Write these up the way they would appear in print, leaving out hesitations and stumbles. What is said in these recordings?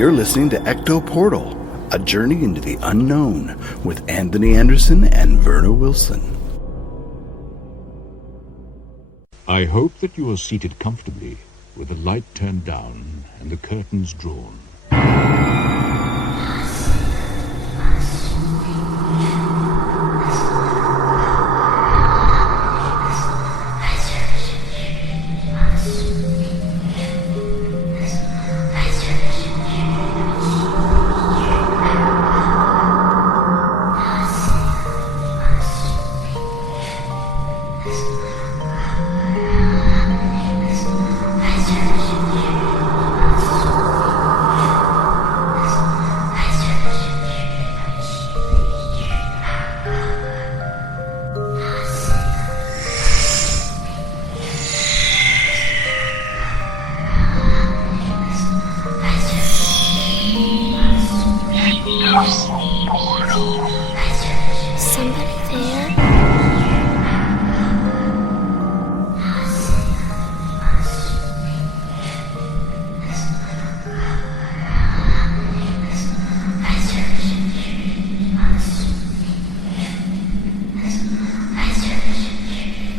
You're listening to Ecto Portal, a journey into the unknown with Anthony Anderson and Verna Wilson. I hope that you are seated comfortably, with the light turned down and the curtains drawn.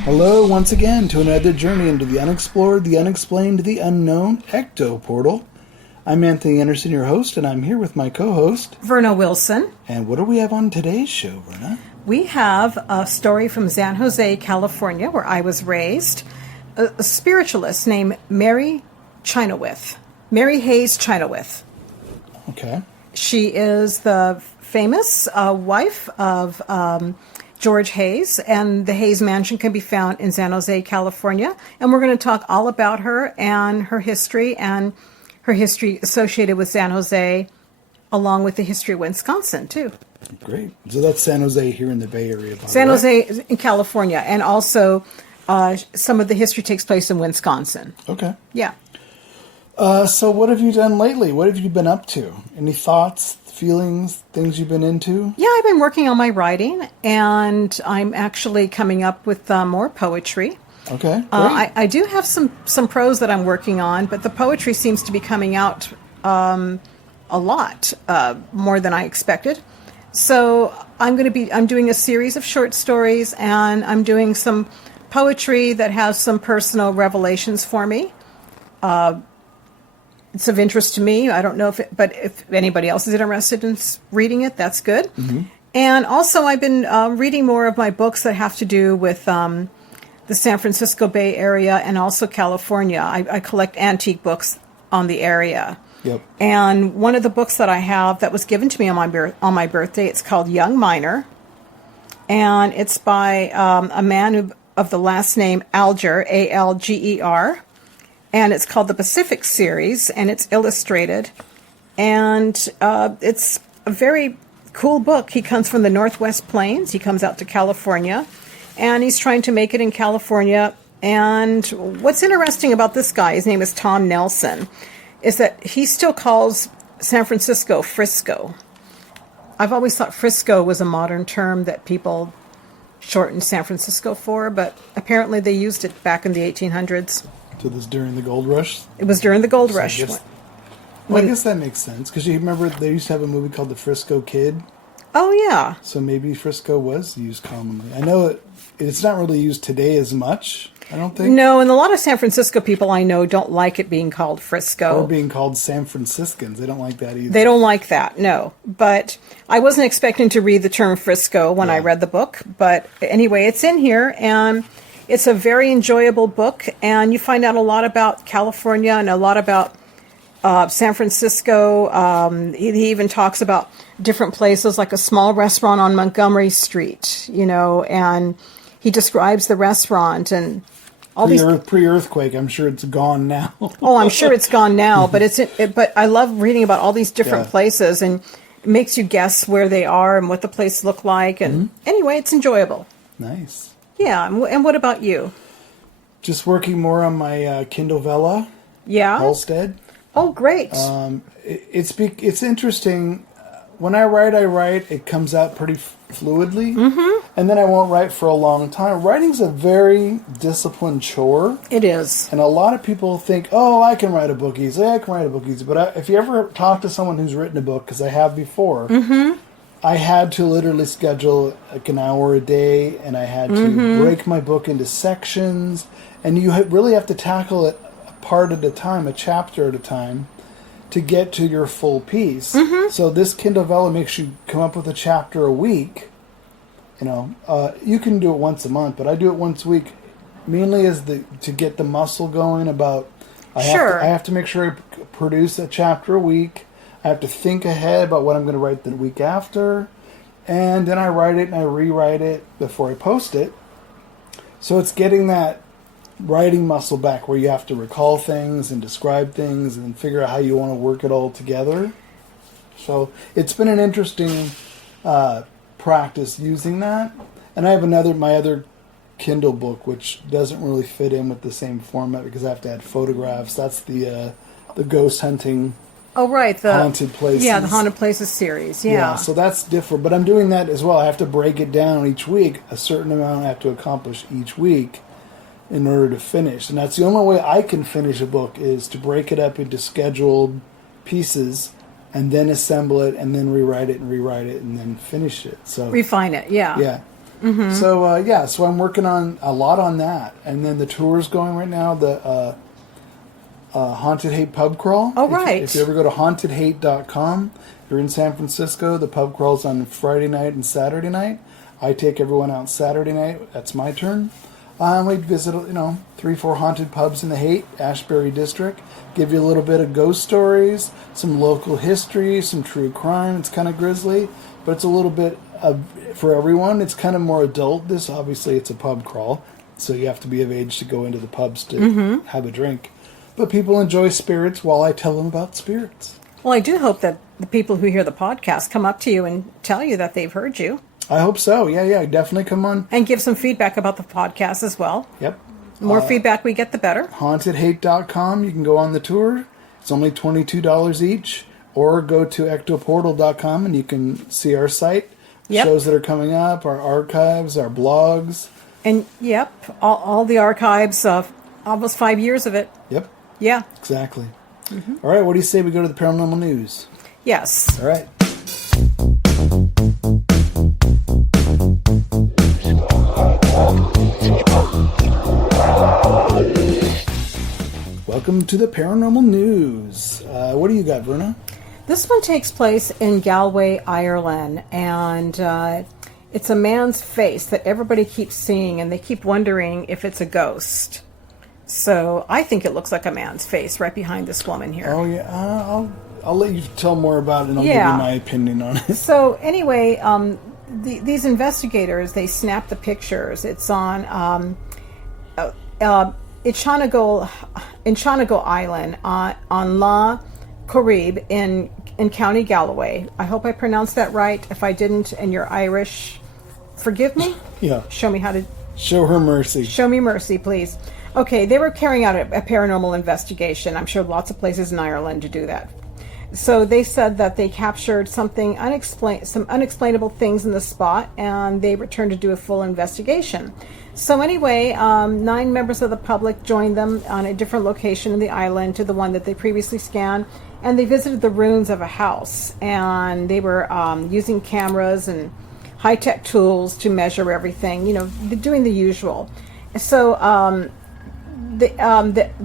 Hello once again to another journey into the unexplored, the unexplained, the unknown, Ecto Portal. I'm Anthony Anderson, your host, and I'm here with my co-host, Verna Wilson. And what do we have on today's show, Verna? We have a story from San Jose, California, where I was raised. A spiritualist named Mary Chynoweth. Mary Hayes Chynoweth. Okay. She is the famous wife of George Hayes, and the Hayes Mansion can be found in San Jose, California. And we're going to talk all about her and her history associated with San Jose, along with the history of Wisconsin, too. Great. So that's San Jose here in the Bay Area. San Jose in California, and also some of the history takes place in Wisconsin. Okay. Yeah. So what have you done lately? What have you been up to? Any thoughts, feelings, things you've been into? Yeah, I've been working on my writing, and I'm actually coming up with more poetry. Okay, great. I do have some prose that I'm working on, but the poetry seems to be coming out a lot more than I expected. So I'm doing a series of short stories, and I'm doing some poetry that has some personal revelations for me. It's of interest to me. I don't know but if anybody else is interested in reading it, that's good. Mm-hmm. And also, I've been reading more of my books that have to do with the San Francisco Bay Area and also California. I collect antique books on the area. Yep. And one of the books that I have that was given to me on my birthday, it's called Young Miner, and it's by a man of the last name Alger, Alger. And it's called the Pacific Series, and it's illustrated. And it's a very cool book. He comes from the Northwest Plains. He comes out to California, and he's trying to make it in California. And what's interesting about this guy, his name is Tom Nelson, is that he still calls San Francisco Frisco. I've always thought Frisco was a modern term that people shortened San Francisco for, but apparently they used it back in the 1800s. So this during the gold rush? It was during the gold rush. I guess that makes sense, because you remember they used to have a movie called The Frisco Kid? Oh, yeah. So maybe Frisco was used commonly. I know it's not really used today as much, I don't think. No, and a lot of San Francisco people I know don't like it being called Frisco. Or being called San Franciscans. They don't like that either. They don't like that, no. But I wasn't expecting to read the term Frisco when I read the book. But anyway, it's in here, and it's a very enjoyable book, and you find out a lot about California and a lot about San Francisco. He even talks about different places, like a small restaurant on Montgomery Street, and he describes the restaurant and all pre-earthquake. I'm sure it's gone now. Oh, I'm sure it's gone now, but but I love reading about all these different places, and it makes you guess where they are and what the place look like. And anyway, it's enjoyable. Nice. Yeah, and what about you? Just working more on my Kindle Vella. Yeah. Halstead. Oh, great. It's interesting. when I write, it comes out pretty fluidly. Mm-hmm. And then I won't write for a long time. Writing's a very disciplined chore. It is. And a lot of people think, oh, I can write a book easily. I can write a book easily. But if you ever talk to someone who's written a book, because I have before, I had to literally schedule like an hour a day, and I had to break my book into sections. And you really have to tackle it a part at a time, a chapter at a time, to get to your full piece. So this Kindle Vella makes you come up with a chapter a week. You know, you can do it once a month, but I do it once a week, mainly to get the muscle going. I have to make sure I produce a chapter a week. I have to think ahead about what I'm going to write the week after, and then I write it and I rewrite it before I post it. So it's getting that writing muscle back where you have to recall things and describe things and figure out how you want to work it all together. So it's been an interesting practice using that. And I have my other Kindle book, which doesn't really fit in with the same format because I have to add photographs. That's the ghost hunting. Oh, right. The Haunted Places. Yeah, the Haunted Places series. Yeah. So that's different. But I'm doing that as well. I have to break it down each week. A certain amount I have to accomplish each week in order to finish. And that's the only way I can finish a book is to break it up into scheduled pieces and then assemble it and then rewrite it and then finish it. So refine it, yeah. Yeah. Mm-hmm. So, so I'm working on a lot on that. And then the tour's going right now, the Haunted Hate Pub Crawl. Oh, right. If you ever go to hauntedhate.com, if you're in San Francisco, the pub crawl's on Friday night and Saturday night. I take everyone out Saturday night. That's my turn. We visit, 3-4 haunted pubs in the Haight, Ashbury district. Give you a little bit of ghost stories, some local history, some true crime. It's kind of grisly, but it's a little bit for everyone. It's kind of more adult. This, obviously, it's a pub crawl, so you have to be of age to go into the pubs to have a drink. But people enjoy spirits while I tell them about spirits. Well, I do hope that the people who hear the podcast come up to you and tell you that they've heard you. I hope so. Yeah, definitely come on. And give some feedback about the podcast as well. Yep. The more feedback we get, the better. Hauntedhate.com. You can go on the tour. It's only $22 each. Or go to ectoportal.com and you can see our site, shows that are coming up, our archives, our blogs. And, all the archives of almost 5 years of it. Yep. Yeah. Exactly. All right, what do you say we go to the paranormal news? Yes. All right. Welcome to the paranormal news. What do you got, Verna? This one takes place in Galway, Ireland, and it's a man's face that everybody keeps seeing, and they keep wondering if it's a ghost. So I think it looks like a man's face right behind this woman here. Oh, yeah. I'll let you tell more about it, and I'll give you my opinion on it. So anyway, these investigators, they snapped the pictures. It's on Chynoweth Island on La Corrib in County Galway. I hope I pronounced that right. If I didn't and you're Irish, forgive me. Yeah. Show me how to... Show her mercy. Show me mercy, please. Okay, they were carrying out a paranormal investigation. I'm sure lots of places in Ireland to do that. So they said that they captured some unexplainable things in the spot, and they returned to do a full investigation. So anyway, 9 members of the public joined them on a different location in the island to the one that they previously scanned, and they visited the ruins of a house, and they were using cameras and high-tech tools to measure everything, doing the usual. So the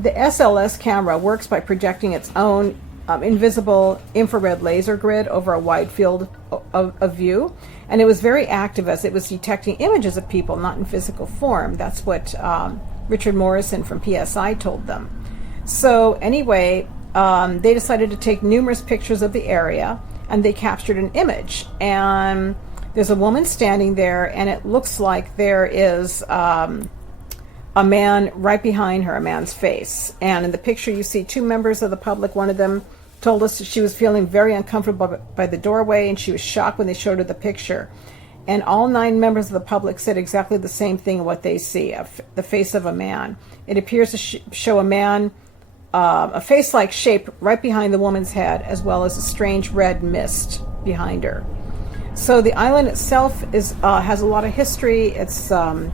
SLS camera works by projecting its own invisible infrared laser grid over a wide field of view, and it was very active as it was detecting images of people not in physical form. That's what Richard Morrison from PSI told them. So anyway, they decided to take numerous pictures of the area, and they captured an image, and there's a woman standing there, and it looks like there is a man right behind her, a man's face. And in the picture you see 2 members of the public. One of them told us that she was feeling very uncomfortable by the doorway, and she was shocked when they showed her the picture. And all 9 members of the public said exactly the same thing, what they see, the face of a man. It appears to show a man, a face-like shape right behind the woman's head, as well as a strange red mist behind her. So the island itself has a lot of history. It's an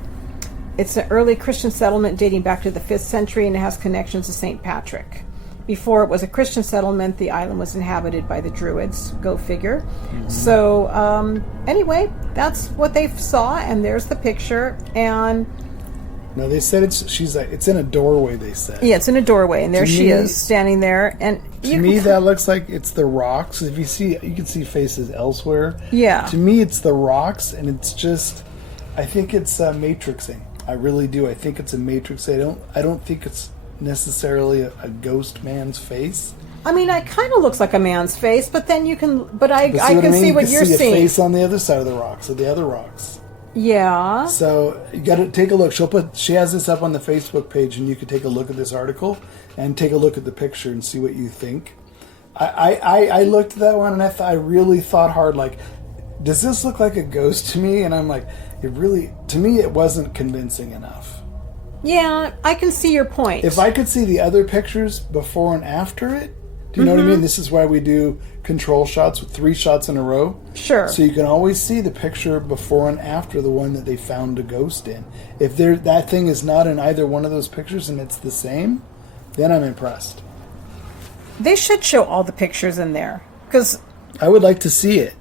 early Christian settlement dating back to the 5th century, and it has connections to St. Patrick. Before it was a Christian settlement, the island was inhabited by the Druids. Go figure. Mm-hmm. So anyway, that's what they saw, and there's the picture. And no, they said it's in a doorway. They said, yeah, it's in a doorway, and there she is standing there. And to me, that looks like it's the rocks. If you see, you can see faces elsewhere. Yeah. To me, it's the rocks, and it's just. I think it's matrixing. I really do. I think it's a matrix. I don't think it's necessarily a ghost man's face. I mean, it kind of looks like a man's face, but then you can. But I can see what you're seeing. A face on the other side of the rocks, or the other rocks. Yeah. So you got to take a look. She has this up on the Facebook page, and you can take a look at this article and take a look at the picture and see what you think. I looked at that one and I really thought hard. Like, does this look like a ghost to me? And I'm like, to me, it wasn't convincing enough. Yeah, I can see your point. If I could see the other pictures before and after it, do you know what I mean? This is why we do control shots with 3 shots in a row. Sure. So you can always see the picture before and after the one that they found a ghost in. If that thing is not in either one of those pictures and it's the same, then I'm impressed. They should show all the pictures in there, because I would like to see it.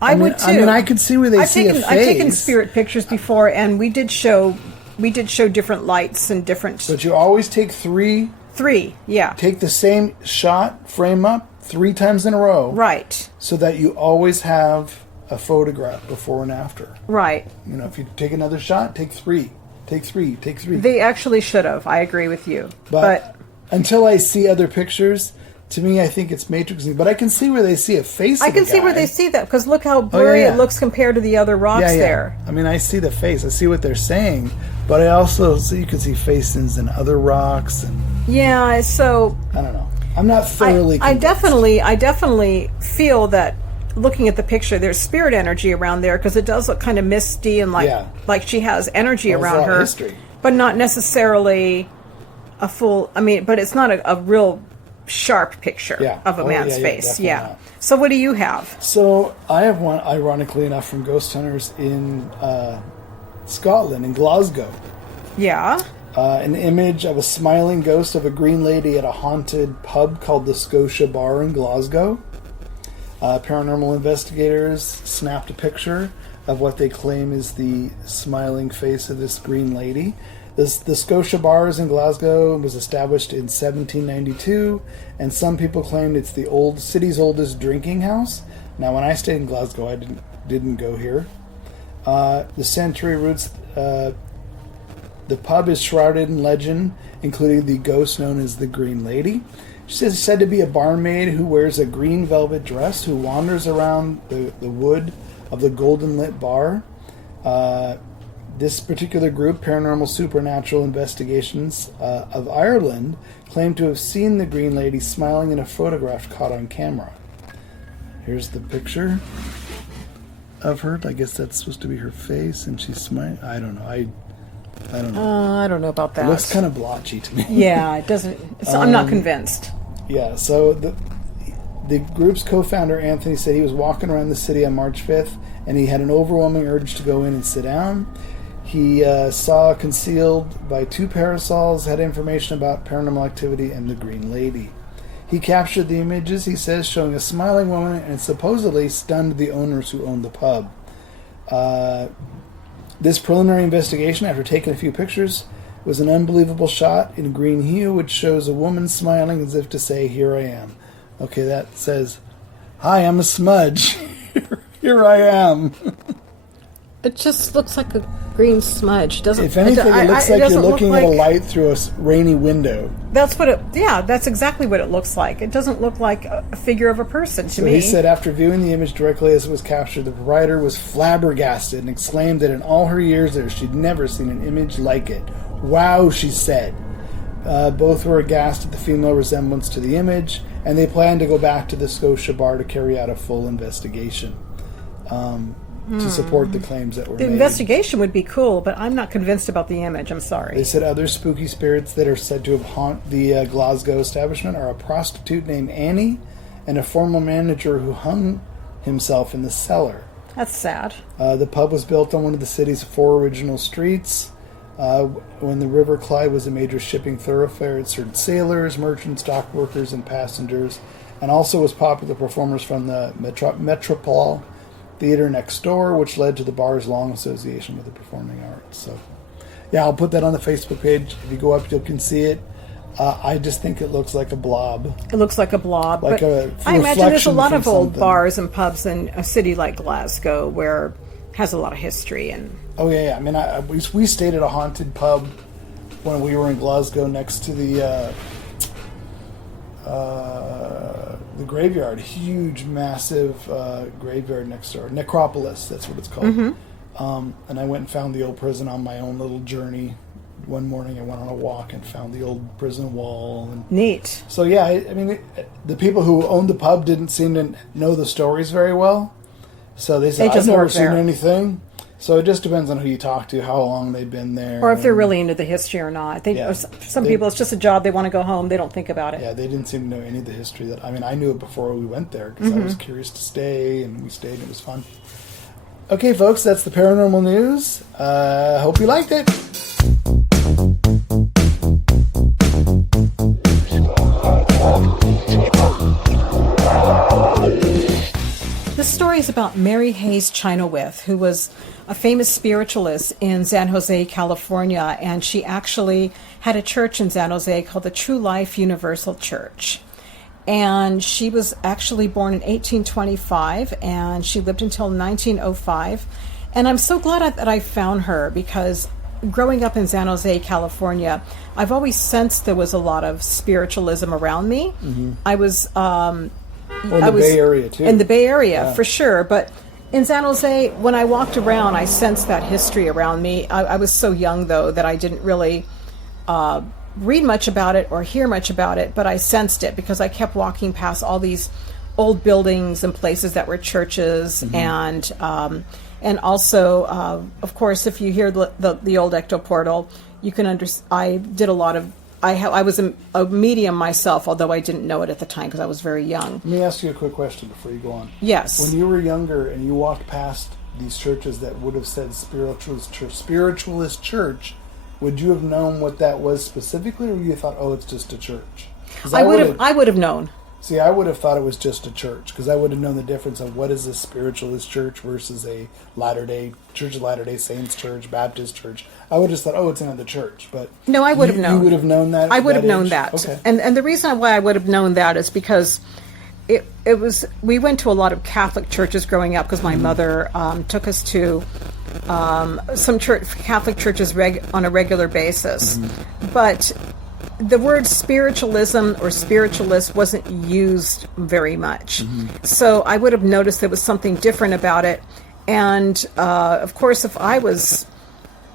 I would too. I mean, I could see where they see a face. I've taken spirit pictures before, and we did show different lights and different. But you always take 3. 3, yeah. Take the same shot, frame up 3 times in a row. Right. So that you always have a photograph before and after. Right. You know, if you take another shot, take 3. Take 3. Take 3. They actually should have. I agree with you. But until I see other pictures, to me, I think it's matrixing. But I can see where they see a face. I can see where they see that, because look how blurry it looks compared to the other rocks there. I mean, I see the face. I see what they're saying. But I also see you can see faces in other rocks. And yeah, so I don't know. I'm not thoroughly I definitely feel that looking at the picture, there's spirit energy around there, because it does look kind of misty and like she has energy around her. History. But not necessarily a full. I mean, but it's not a real sharp picture of a man's face. Yeah. So what do you have? So I have one, ironically enough, from Ghost Hunters in Scotland, in Glasgow. Yeah. An image of a smiling ghost of a green lady at a haunted pub called the Scotia Bar in Glasgow. Paranormal investigators snapped a picture of what they claim is the smiling face of this green lady. The Scotia Bars in Glasgow was established in 1792, and some people claimed it's the city's oldest drinking house. Now, when I stayed in Glasgow, I didn't go here. The century roots. The pub is shrouded in legend, including the ghost known as the Green Lady. She is said to be a barmaid who wears a green velvet dress, who wanders around the wood of the golden lit bar. This particular group, Paranormal Supernatural Investigations of Ireland, claimed to have seen the Green Lady smiling in a photograph caught on camera. Here's the picture of her. I guess that's supposed to be her face, and she's smiling. I don't know. I don't know. I don't know about that. It looks kind of blotchy to me. Yeah, it doesn't. I'm not convinced. Yeah, so the group's co-founder, Anthony, said he was walking around the city on March 5th, and he had an overwhelming urge to go in and sit down. He saw concealed by 2 parasols, had information about paranormal activity and the Green Lady. He captured the images, he says, showing a smiling woman, and supposedly stunned the owners who owned the pub. This preliminary investigation, after taking a few pictures, was an unbelievable shot in green hue, which shows a woman smiling as if to say, "Here I am." Okay, that says, "Hi, I'm a smudge. Here I am." It just looks like a green smudge. Doesn't? If anything, it looks like you're looking at a light through a rainy window. That's what it. Yeah, that's exactly what it looks like. It doesn't look like a figure of a person to me. He said after viewing the image directly as it was captured, the proprietor was flabbergasted and exclaimed that in all her years there, she'd never seen an image like it. "Wow," she said. Both were aghast at the female resemblance to the image, and they planned to go back to the Scotia Bar to carry out a full investigation. To support the claims that were made. The investigation would be cool, but I'm not convinced about the image. I'm sorry. They said other spooky spirits that are said to have haunt the Glasgow establishment are a prostitute named Annie and a former manager who hung himself in the cellar. That's sad. The pub was built on one of the city's 4 original streets. When the River Clyde was a major shipping thoroughfare, it served sailors, merchants, dock workers, and passengers, and also was popular performers from the Metropole Theater next door, which led to the bar's long association with the performing arts. So, yeah, I'll put that on the Facebook page. If you go up, you can see it. I just think it looks like a blob. It looks like a blob. Like but I imagine there's a lot of old bars and pubs in a city like Glasgow where it has a lot of history. And oh, yeah. I mean, we stayed at a haunted pub when we were in Glasgow next to the graveyard. Huge, massive graveyard next door. Necropolis, that's what it's called. Mm-hmm. And I went and found the old prison on my own little journey. One morning I went on a walk and found the old prison wall. And neat. So, yeah, I mean, the people who owned the pub didn't seem to know the stories very well. So they said, I've never seen anything. So it just depends on who you talk to, how long they've been there. Or if they're really into the history or not. Some people, it's just a job. They want to go home. They don't think about it. Yeah, they didn't seem to know any of the history. I knew it before we went there because I was curious to stay, and we stayed, and it was fun. Okay, folks, that's the paranormal news. Hope you liked it. This story is about Mary Hayes Chynoweth, who was a famous spiritualist in San Jose, California, and she actually had a church in San Jose called the True Life Universal Church. And she was actually born in 1825, and she lived until 1905. And I'm so glad that I found her, because growing up in San Jose, California, I've always sensed there was a lot of spiritualism around me. Mm-hmm. I was Bay Area too. In the Bay Area, for sure. But in San Jose, when I walked around, I sensed that history around me. I was so young, though, that I didn't really read much about it or hear much about it, but I sensed it because I kept walking past all these old buildings and places that were churches. Mm-hmm. And also, of course, if you hear the old Ecto portal, you can understand. I did a lot of. I was a medium myself, although I didn't know it at the time because I was very young. Let me ask you a quick question before you go on. Yes. When you were younger and you walked past these churches that would have said Spiritualist Church, would you have known what that was specifically, or you thought, oh, it's just a church? I would have known. See, I would have thought it was just a church, because I would have known the difference of what is a Spiritualist church versus a Church of Latter-day Saints church, Baptist church. I would have just thought, oh, it's another church. But no, I would have known. You would have known that? I would have known that. Okay. And the reason why I would have known that is because it was, we went to a lot of Catholic churches growing up, because my mother took us to some Catholic churches on a regular basis. Mm-hmm. But the word spiritualism or spiritualist wasn't used very much. Mm-hmm. So I would have noticed there was something different about it. And, of course, if I was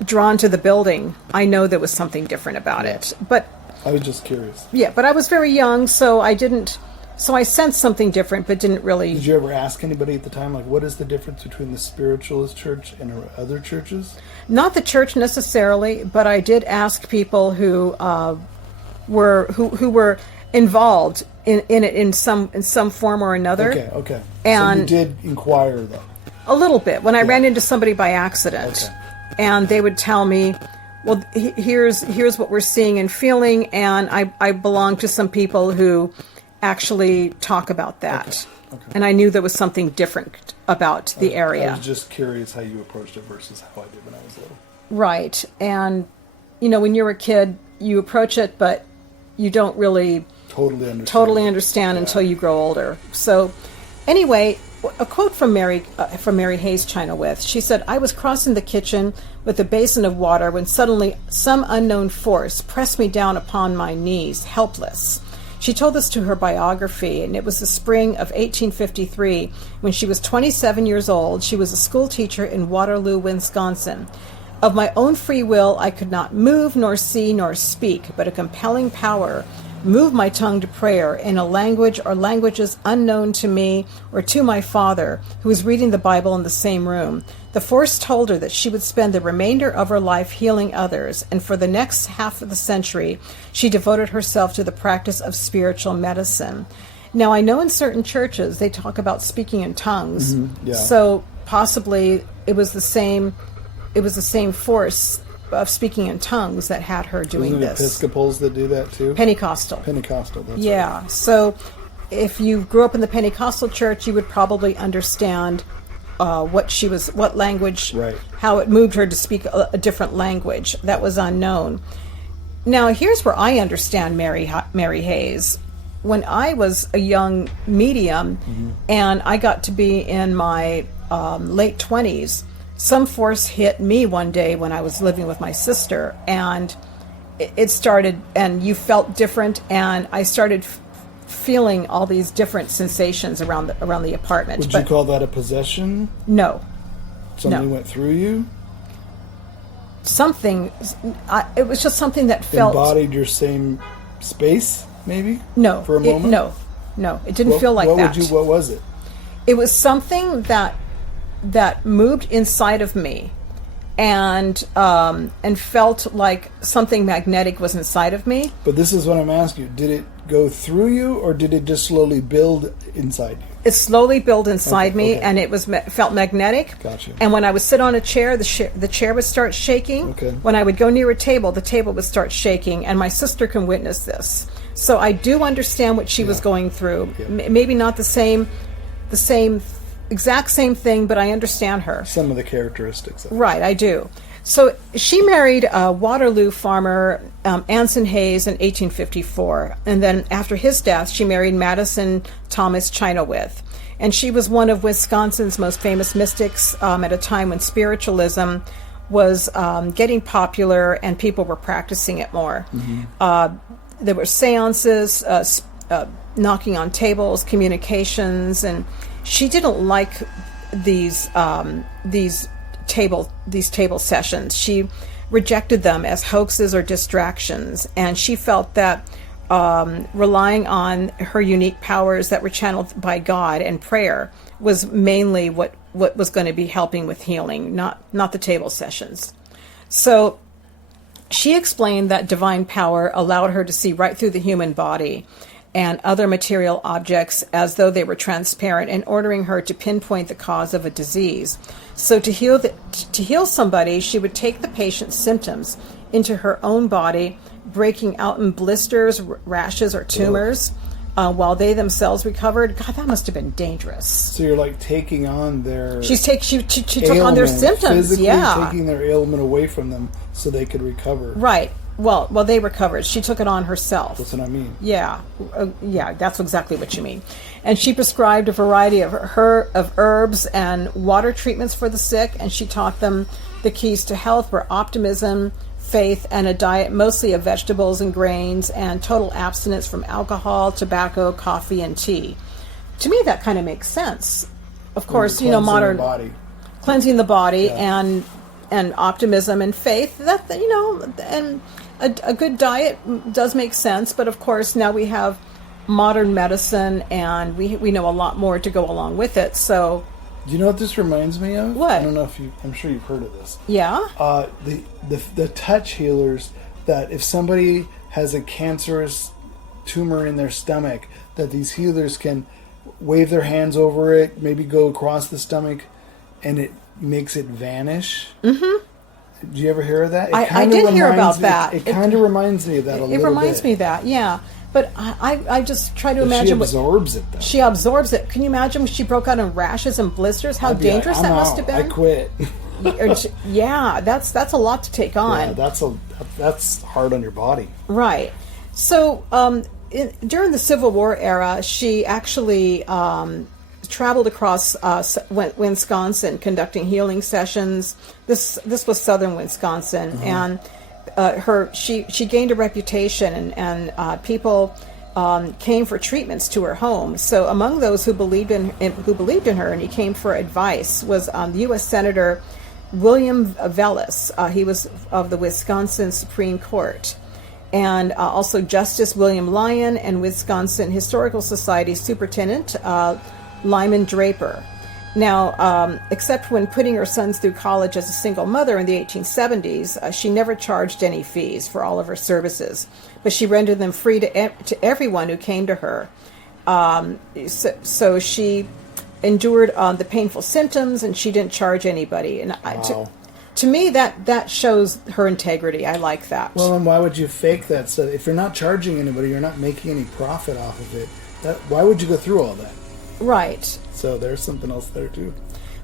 drawn to the building, I know there was something different about it. But I was just curious. Yeah, but I was very young, so I sensed something different, but didn't really. Did you ever ask anybody at the time, like, what is the difference between the Spiritualist church and other churches? Not the church necessarily, but I did ask people who were involved in it in some form or another. Okay. And so you did inquire, though? A little bit. When I ran into somebody by accident. Okay. And they would tell me, well, here's what we're seeing and feeling, and I belong to some people who actually talk about that. Okay. And I knew there was something different about the area. I was just curious how you approached it versus how I did when I was little. Right. And, when you're a kid, you approach it, but you don't really totally understand until you grow older. So anyway, a quote from Mary Hayes Chynoweth. She said, "I was crossing the kitchen with a basin of water when suddenly some unknown force pressed me down upon my knees, helpless." She told this to her biography, and it was the spring of 1853 when she was 27 years old. She was a school teacher in Waterloo, Wisconsin. "Of my own free will, I could not move, nor see, nor speak, but a compelling power moved my tongue to prayer in a language or languages unknown to me or to my father, who was reading the Bible in the same room. The force told her that she would spend the remainder of her life healing others, and for the next half of the century, she devoted herself to the practice of spiritual medicine." Now, I know in certain churches they talk about speaking in tongues. Yeah. So possibly it was the same. It was the same force of speaking in tongues that had her doing Isn't it this. Episcopals that do that too? Pentecostal. Pentecostal. That's Yeah. So if you grew up in the Pentecostal church, you would probably understand what language, Right. how it moved her to speak a different language that was unknown. Now, here's where I understand Mary Hayes. When I was a young medium and I got to be in my late 20s, some force hit me one day when I was living with my sister, and it started, and you felt different, and I started feeling all these different sensations around the apartment. Would you call that a possession? No. Something No. went through you? Something, it was just something that felt... Embodied your same space, maybe? No. For a moment? No. It didn't feel like that. What was it? It was something that moved inside of me, and felt like something magnetic was inside of me. But this is what I'm asking you. Did it go through you, or did it just slowly build inside you? It slowly built inside me, okay. and it was felt magnetic. Gotcha. And when I would sit on a chair, the chair would start shaking. Okay. When I would go near a table, the table would start shaking, and my sister can witness this. So I do understand what she was going through. Yeah. Maybe not the same exact same thing, but I understand her. Some of the characteristics of it. Right, I do. So she married Waterloo farmer Anson Hayes in 1854, and then after his death, she married Madison Thomas Chynoweth, and she was one of Wisconsin's most famous mystics at a time when spiritualism was getting popular and people were practicing it more. There were seances, knocking on tables, communications, and she didn't like these table sessions. She rejected them as hoaxes or distractions, and she felt that relying on her unique powers that were channeled by God and prayer was mainly what was going to be helping with healing, not the table sessions. So she explained that divine power allowed her to see right through the human body and other material objects as though they were transparent, and ordering her to pinpoint the cause of a disease. So to heal somebody, she would take the patient's symptoms into her own body, breaking out in blisters, rashes, or tumors, while they themselves recovered. God, that must have been dangerous. So you're like taking on their She took on their symptoms, physically yeah. taking their ailment away from them so they could recover. Right. Well, they recovered. She took it on herself. That's what I mean. Yeah, that's exactly what you mean. And she prescribed a variety of herbs and water treatments for the sick, and she taught them the keys to health were optimism, faith, and a diet mostly of vegetables and grains, and total abstinence from alcohol, tobacco, coffee, and tea. To me, that kind of makes sense. Of course, modern cleansing the body, yeah. and optimism and faith. And a good diet does make sense, but of course now we have modern medicine, and we know a lot more to go along with it. So, do you know what this reminds me of? What? I don't know if I'm sure you've heard of this. Yeah. The touch healers, that if somebody has a cancerous tumor in their stomach, that these healers can wave their hands over it, maybe go across the stomach, and it makes it vanish. Mm-hmm. Do you ever hear of that? I did hear about that. It kind of reminds me of that a little bit. It reminds me of that, yeah. But I just try to imagine... She absorbs it, though. She absorbs it. Can you imagine when she broke out in rashes and blisters? How dangerous that must have been? I quit. Yeah, that's a lot to take on. Yeah, that's hard on your body. Right. So during the Civil War era, she actually traveled across Wisconsin conducting healing sessions. This was southern Wisconsin, and she gained a reputation, and people came for treatments to her home. So among those who believed in her and he came for advice was the U.S. Senator William Velas. He was of the Wisconsin Supreme Court. And also Justice William Lyon and Wisconsin Historical Society Superintendent Lyman Draper. Now, except when putting her sons through college as a single mother in the 1870s, she never charged any fees for all of her services, but she rendered them free to everyone who came to her. So she endured the painful symptoms, and she didn't charge anybody. And to me, that shows her integrity. I like that. Well, then why would you fake that stuff? If you're not charging anybody, you're not making any profit off of it. Why would you go through all that? Right. So there's something else there, too.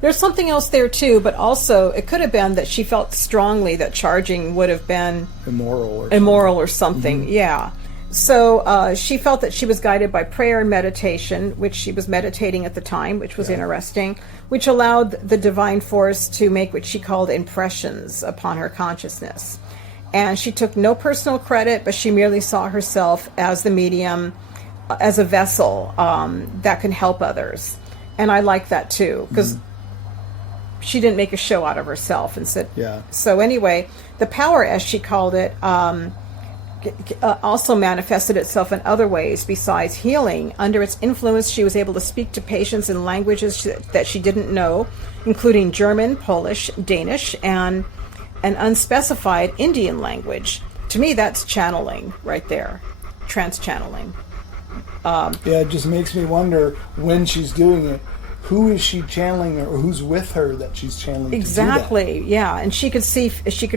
There's something else there, too, but also it could have been that she felt strongly that charging would have been immoral or something. Mm-hmm. Yeah. So she felt that she was guided by prayer and meditation, which she was meditating at the time, which was interesting, which allowed the divine force to make what she called impressions upon her consciousness. And she took no personal credit, but she merely saw herself as the medium, as a vessel that can help others. And I like that, too, because she didn't make a show out of herself. And said, So anyway, the power, as she called it, also manifested itself in other ways besides healing. Under its influence, she was able to speak to patients in languages that she didn't know, including German, Polish, Danish, and an unspecified Indian language. To me, that's channeling right there, trans-channeling. It just makes me wonder, when she's doing it, who is she channeling, or who's with her that she's channeling? Exactly. To do that? Yeah, and she could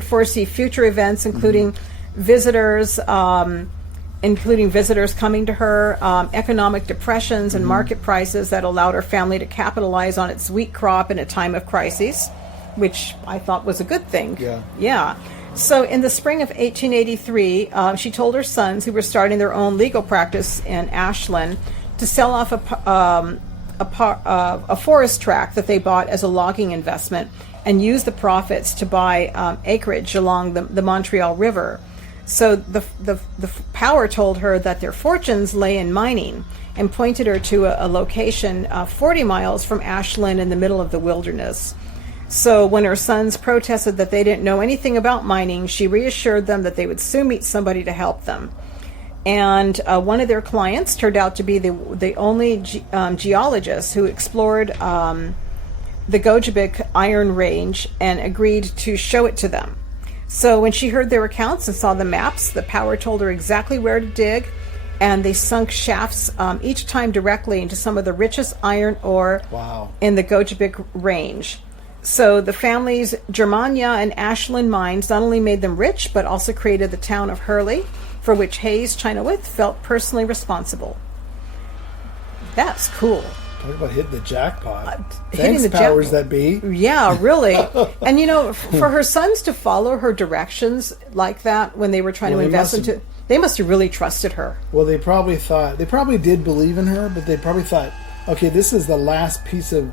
foresee future events, including visitors, coming to her, economic depressions and market prices that allowed her family to capitalize on its wheat crop in a time of crisis, which I thought was a good thing. Yeah. So in the spring of 1883, she told her sons, who were starting their own legal practice in Ashland, to sell off a forest tract that they bought as a logging investment and use the profits to buy acreage along the Montreal River. So the power told her that their fortunes lay in mining and pointed her to a location 40 miles from Ashland in the middle of the wilderness. So when her sons protested that they didn't know anything about mining, she reassured them that they would soon meet somebody to help them. And one of their clients turned out to be the only geologist who explored the Gojabik Iron Range and agreed to show it to them. So when she heard their accounts and saw the maps, the power told her exactly where to dig, and they sunk shafts each time directly into some of the richest iron ore in the Gojabik Range. So the family's Germania and Ashland mines not only made them rich, but also created the town of Hurley, for which Hayes Chynoweth felt personally responsible. That's cool. Talk about hitting the jackpot. Hitting the powers that be. Yeah, really. And for her sons to follow her directions like that when they were trying to invest into, they must have really trusted her. Well, they probably did believe in her, but they probably thought, okay, this is the last piece of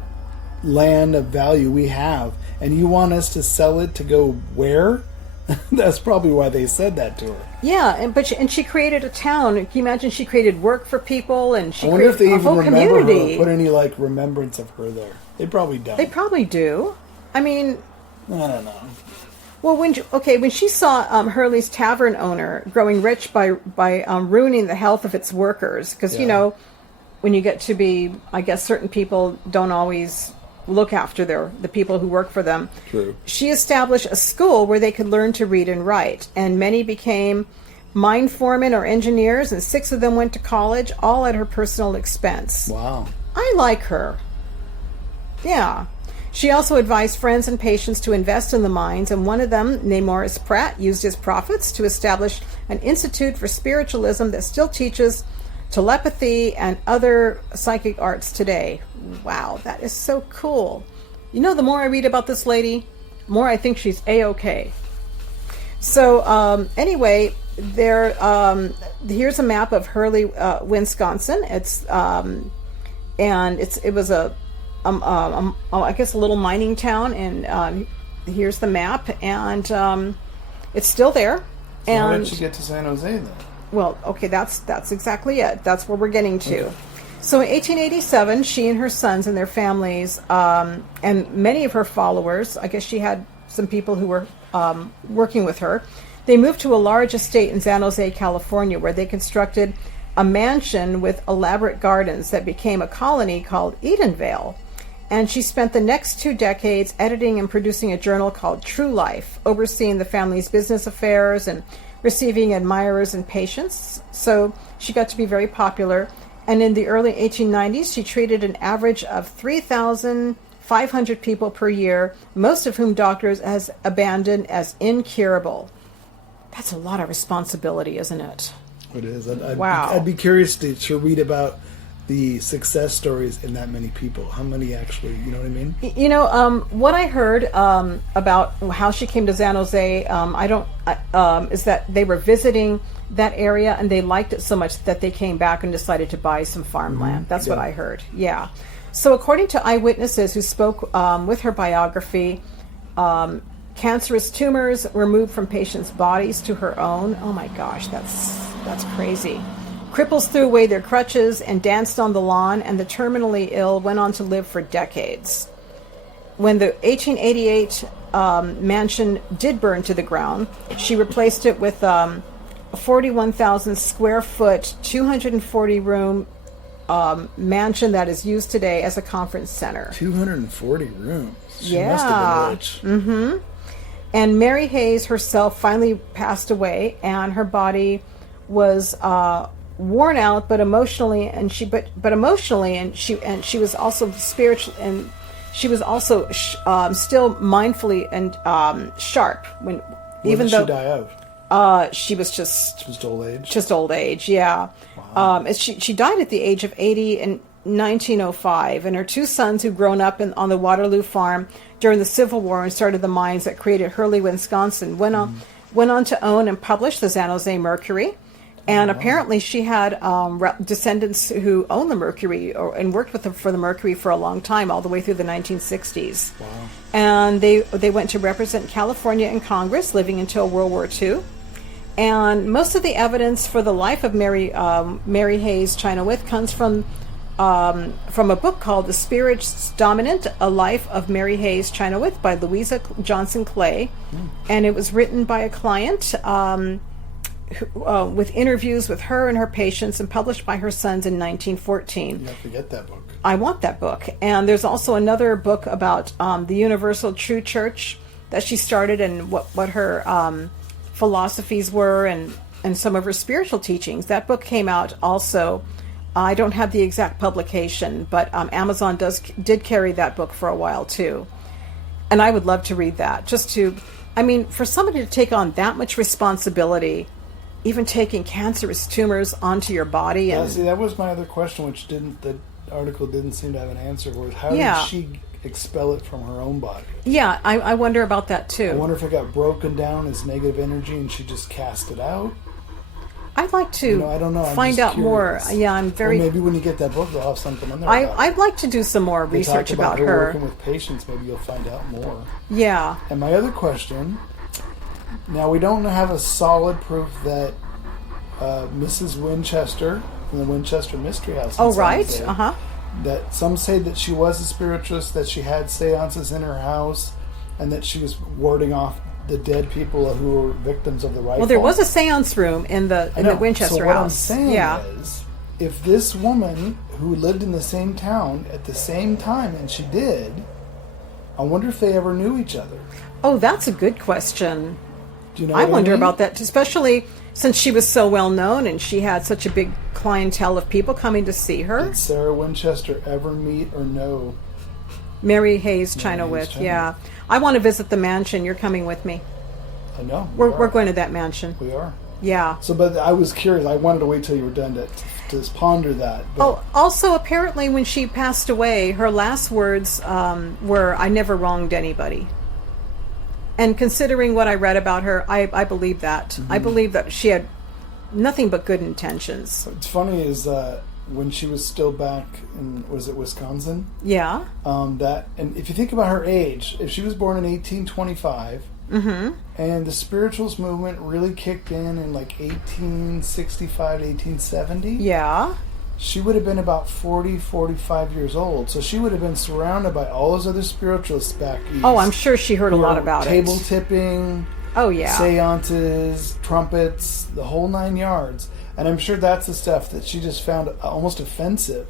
land of value we have, and you want us to sell it to go where? That's probably why they said that to her. Yeah, and she created a town. Can you imagine? She created work for people, and she created if they a whole community. Her, put any remembrance of her there. They probably don't. They probably do. I mean, I don't know. Well, when she saw Hurley's tavern owner growing rich by ruining the health of its workers, because when you get to be, I guess certain people don't always look after the people who work for them. True. She established a school where they could learn to read and write, and many became mine foremen or engineers, and 6 of them went to college, all at her personal expense. Wow. I like her. Yeah. She also advised friends and patients to invest in the mines, and one of them, named Morris Pratt, used his profits to establish an institute for spiritualism that still teaches telepathy and other psychic arts today. Wow, that is so cool. The more I read about this lady, the more I think she's A-okay. So anyway, here's a map of Hurley, Wisconsin. It's it was I guess a little mining town, and here's the map, and it's still there. So how did she get to San Jose then? Well, okay, that's exactly it. That's where we're getting to. Okay. So in 1887, she and her sons and their families, and many of her followers, I guess she had some people who were working with her, they moved to a large estate in San Jose, California, where they constructed a mansion with elaborate gardens that became a colony called Edenvale. And she spent the next 2 decades editing and producing a journal called True Life, overseeing the family's business affairs and receiving admirers and patients. So she got to be very popular. And in the early 1890s, she treated an average of 3,500 people per year, most of whom doctors has abandoned as incurable. That's a lot of responsibility, isn't it? It is. Wow. I'd be curious to read about the success stories in that many people. How many actually, you know what I mean? You know, what I heard about how she came to San Jose, is that they were visiting that area and they liked it so much that they came back and decided to buy some farmland. That's what I heard. Yeah. So according to eyewitnesses who spoke with her biography, cancerous tumors were moved from patients' bodies to her own. Oh my gosh, that's crazy. Cripples threw away their crutches and danced on the lawn, and the terminally ill went on to live for decades. When the 1888 mansion did burn to the ground, she replaced it with a 41,000 square foot, 240 room mansion that is used today as a conference center. 240 rooms. She Yeah. must have been rich. Mm-hmm. And Mary Hayes herself finally passed away, and her body was worn out, but emotionally, and she was also spiritual, and she was also still mindfully and sharp when even did though she die of? she was just old age. Just old age, yeah. Wow. She died at the age of 80 in 1905, and her two sons, who'd grown up on the Waterloo farm during the Civil War and started the mines that created Hurley, Wisconsin, went on to own and publish the San Jose Mercury. And apparently she had descendants who owned the Mercury and worked with them for the Mercury for a long time, all the way through the 1960s. Wow. And they went to represent California in Congress, living until World War II. And most of the evidence for the life of Mary Hayes Chynoweth comes from a book called The Spiritualist Dominant, A Life of Mary Hayes Chynoweth by Louisa Johnson Clay. And it was written by a client with interviews with her and her patients, and published by her sons in 1914. You have to get that book. I want that book. And there's also another book about the Universal True Church that she started, and what her philosophies were, and some of her spiritual teachings. That book came out also. I don't have the exact publication, but Amazon did carry that book for a while too. And I would love to read that. For somebody to take on that much responsibility, even taking cancerous tumors onto your body. Yeah, And see, that was my other question, which the article didn't seem to have an answer for. How Yeah. did she expel it from her own body? yeah, I wonder about that too. I wonder if it got broken down as negative energy and she just cast it out. I'd like to I don't know. I'm find just out more. curious. Yeah, I'm very. Or maybe when you get that book, they'll have something in there. about it. I'd like to do some more They research talk about her her. working with patients. Maybe you'll find out more. Yeah. And my other question, now we don't have a solid proof that Mrs. Winchester from the Winchester Mystery House. in Oh, San right. Jose, Uh-huh. That some say that she was a spiritualist, that she had seances in her house, and that she was warding off the dead people who were victims of the rifle. Well, there was a seance room in the I know. Winchester so what house. I'm saying yeah. is, if this woman who lived in the same town at the same time, and she did, I wonder if they ever knew each other. Oh, that's a good question. Do you know? I what wonder mean? about that, especially since she was so well known and she had such a big clientele of people coming to see her. Did Sarah Winchester ever meet or know? Mary Hayes Mary Chynoweth. Hayes Yeah. I want to visit the mansion. You're coming with me. I know. We're going to that mansion. We are. Yeah. So, but I was curious. I wanted to wait till you were done to ponder that. But Oh, also, apparently, when she passed away, her last words were, "I never wronged anybody." And considering what I read about her, I believe that. Mm-hmm. I believe that she had nothing but good intentions. what's funny is when she was still back in, was it Wisconsin? Yeah. And if you think about her age, if she was born in 1825, and the spiritualist movement really kicked in like 1865 to 1870, Yeah. she would have been about 40, 45 years old. So she would have been surrounded by all those other spiritualists back east. Oh, I'm sure she heard a who lot were about table it. tipping, Oh, yeah. seances, trumpets, the whole 9 yards. And I'm sure that's the stuff that she just found almost offensive,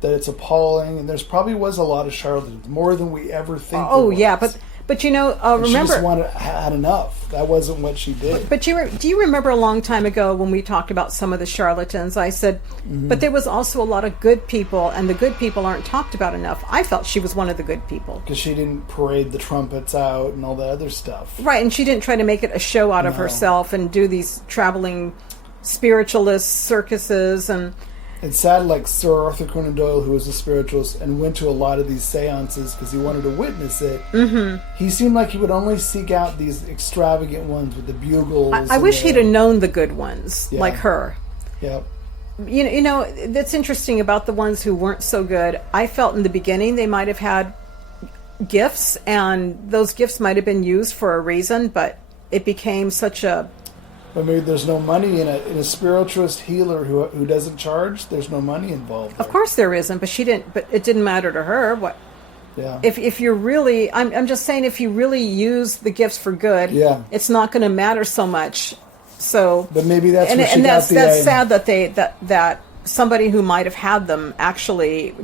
that it's appalling. And there's probably was a lot of charlatans, more than we ever think. Oh, there yeah, was. And remember... she just had enough. That wasn't what she did. But do you remember a long time ago when we talked about some of the charlatans? I said, but there was also a lot of good people, and the good people aren't talked about enough. I felt she was one of the good people. Because she didn't parade the trumpets out and all that other stuff. Right, and she didn't try to make it a show out of herself and do these traveling spiritualist circuses. And it's sad, like Sir Arthur Conan Doyle, who was a spiritualist and went to a lot of these seances because he wanted to witness it. He seemed like he would only seek out these extravagant ones with the bugles. I wish he'd have known the good ones, like her. Yep. That's interesting about the ones who weren't so good. I felt in the beginning they might have had gifts, and those gifts might have been used for a reason, but it became such a... But maybe there's no money in a spiritualist healer who doesn't charge. There's no money involved there. Of course there isn't, but she didn't. But it didn't matter to her. What? Yeah. If you're really, I'm just saying, if you really use the gifts for good, it's not going to matter so much. So. But maybe that's where she and got the that's sad that somebody who might have had them actually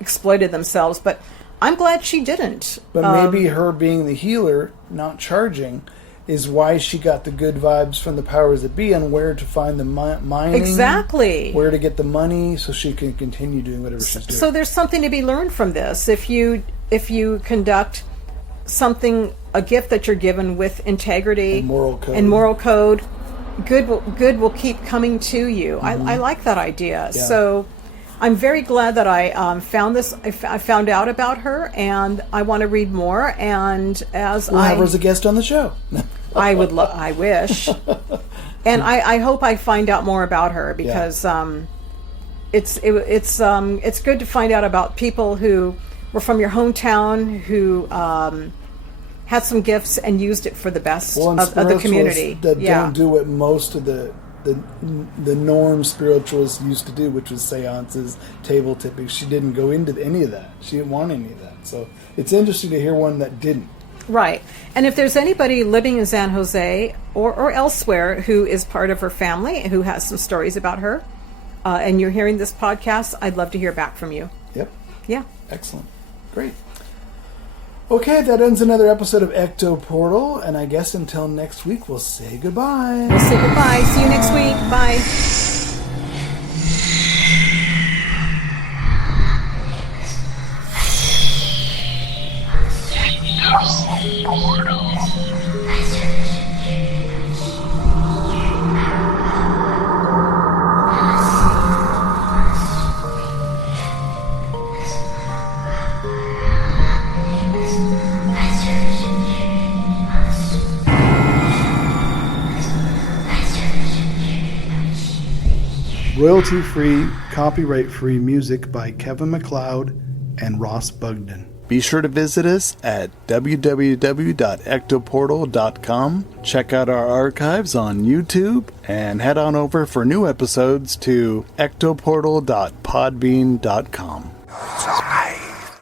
exploited themselves. But I'm glad she didn't. But maybe her being the healer, not charging, is why she got the good vibes from the powers that be on where to find the mining. Exactly. Where to get the money so she can continue doing whatever she's doing. So there's something to be learned from this. If you conduct a gift that you're given with integrity and moral code, good will keep coming to you. I like that idea. Yeah. So I'm very glad that I found this. I found out about her, and I want to read more. And we'll have her as a guest on the show. I wish, and I hope I find out more about her because it's good to find out about people who were from your hometown who had some gifts and used it for the best of the community. That don't do what most of the norm spiritualists used to do, which was seances, table tipping. She didn't go into any of that. She didn't want any of that. So it's interesting to hear one that didn't. Right. And if there's anybody living in San Jose or elsewhere who is part of her family, who has some stories about her, and you're hearing this podcast, I'd love to hear back from you. Yep. Yeah. Excellent. Great. Okay, that ends another episode of Ecto Portal, and I guess until next week, we'll say goodbye. We'll say goodbye. See you next week. Bye. Royalty-free, copyright-free music by Kevin MacLeod and Ross Bugden. Be sure to visit us at www.ectoportal.com. Check out our archives on YouTube and head on over for new episodes to ectoportal.podbean.com.